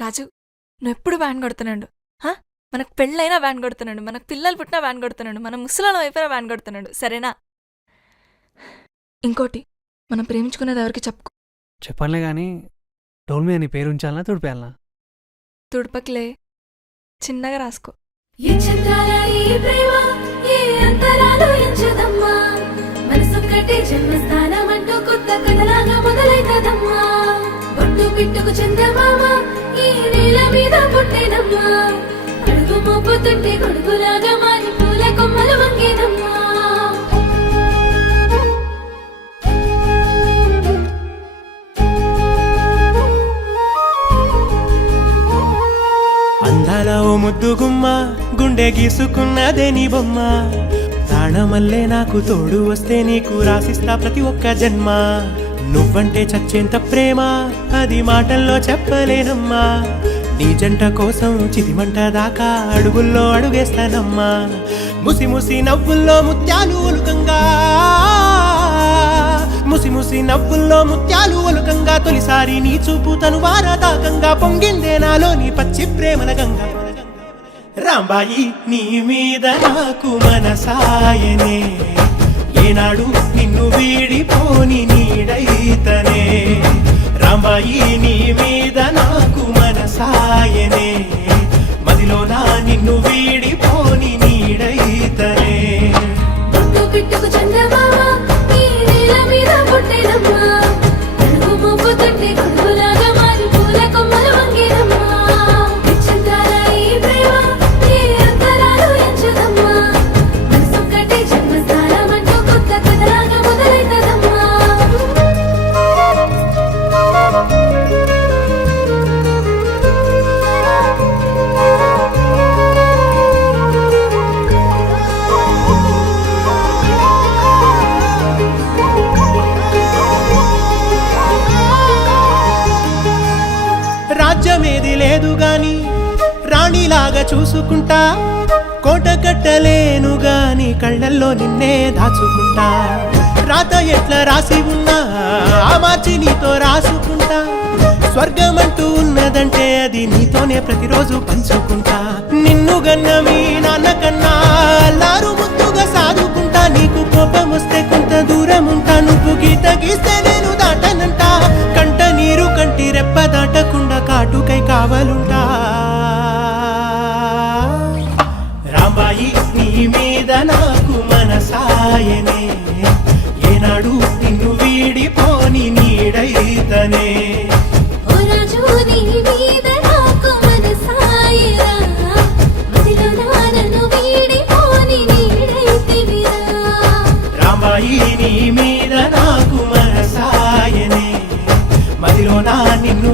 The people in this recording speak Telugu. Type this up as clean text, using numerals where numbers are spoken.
రాజు, నువ్వెప్పుడు వ్యాన్ కొడుతున్నాడు. మనకు పెళ్ళైనా వ్యాన్ కొడుతున్నాడు, మనకు పిల్లలు పుట్టినా వ్యాన్ కొడుతున్నాడు, మన ముసలాలం అయిపోయినా వ్యాన్ కొడుతున్నాడు. సరేనా? ఇంకోటి, మనం ప్రేమించుకునేది ఎవరికి చెప్పుకో. చెప్పనులే కానీ డోల్ మీద నీ పేరు ఉంచాలనా తుడిపేయాలనా? తుడపకిలే, చిన్నగా రాసుకో. పిట్టుకు చందమామ ఈ నేల మీద పుట్టేనమ్మా, అడుగు మోపుతుంటే కొడుకులాగా మారి పూల కొమ్మలు వంగేనమ్మా. అందాల ఓ ముద్దు గుమ్మ, గుండె గీసుకున్నదే నీ బొమ్మ. ప్రాణమల్లే నాకు తోడు వస్తే నీకు రాసిస్తా ప్రతి ఒక్క జన్మ. నువ్వంటే చచ్చేంత ప్రేమ అది మాటల్లో చెప్పలేనమ్మా. నీ జంట కోసం చితిమంట దాకా అడుగుల్లో అడుగేస్తానమ్మా. ముసి ముసి నవ్వుల్లో ముత్యాలు ఒలుకంగా, ముసి ముసి నవ్వుల్లో ముత్యాలు ఒలుకంగా, తొలిసారి నీ చూపు తను వారదాకంగా పొంగిందే నాలో నీ పచ్చి ప్రేమల గంగా. రాంబాయి నీ మీద నాకు మనసాయనే, ఏనాడు నిన్ను వీడిపోని నీడైతనే. రాంబాయి నీ మీద నాకు మనసాయనే, మదిలోన నిన్ను వీడిపోని నీడైతనే. పిట్టుకు చందమామ ఈ నేల మీద పుట్టేనమ్మా, అడుగు మోపుతుంటే కొడుకులాగా మారి పూల కొమ్మలు వంగేనమ్మా. రాజ్యమేది లేదు గాని రాణిలాగా చూసుకుంటా, కోట కట్టలేను గాని కళ్ళల్లో నిన్నే దాచుకుంటా. రాత ఎట్లా రాసి ఉన్నా ఆ మార్చి నీతో రాసుకుంటా. స్వర్గమంటూ ఉన్నదంటే అది నీతోనే ప్రతిరోజు పంచుకుంటా. నిన్ను గన్న మీ నాన్న కన్నా అల్లారు ముద్దుగా సాదుకుంటా. నీకు కోపం వస్తే కొంత దూరం ఉంటా, నువ్వు గీత గీస్తే నేను దాటనంట. కంట నీరు కంటి రెప్ప దాటకుండా కాటుకై కావలుంటా. రాంబాయి నీ మీద నాకు మనసాయనే, ఏనాడు నిన్ను వీడిపోని నీడైతనే. రాంబాయి నీ మీద నాకు మనసాయనే, మదిలో నా నిన్ను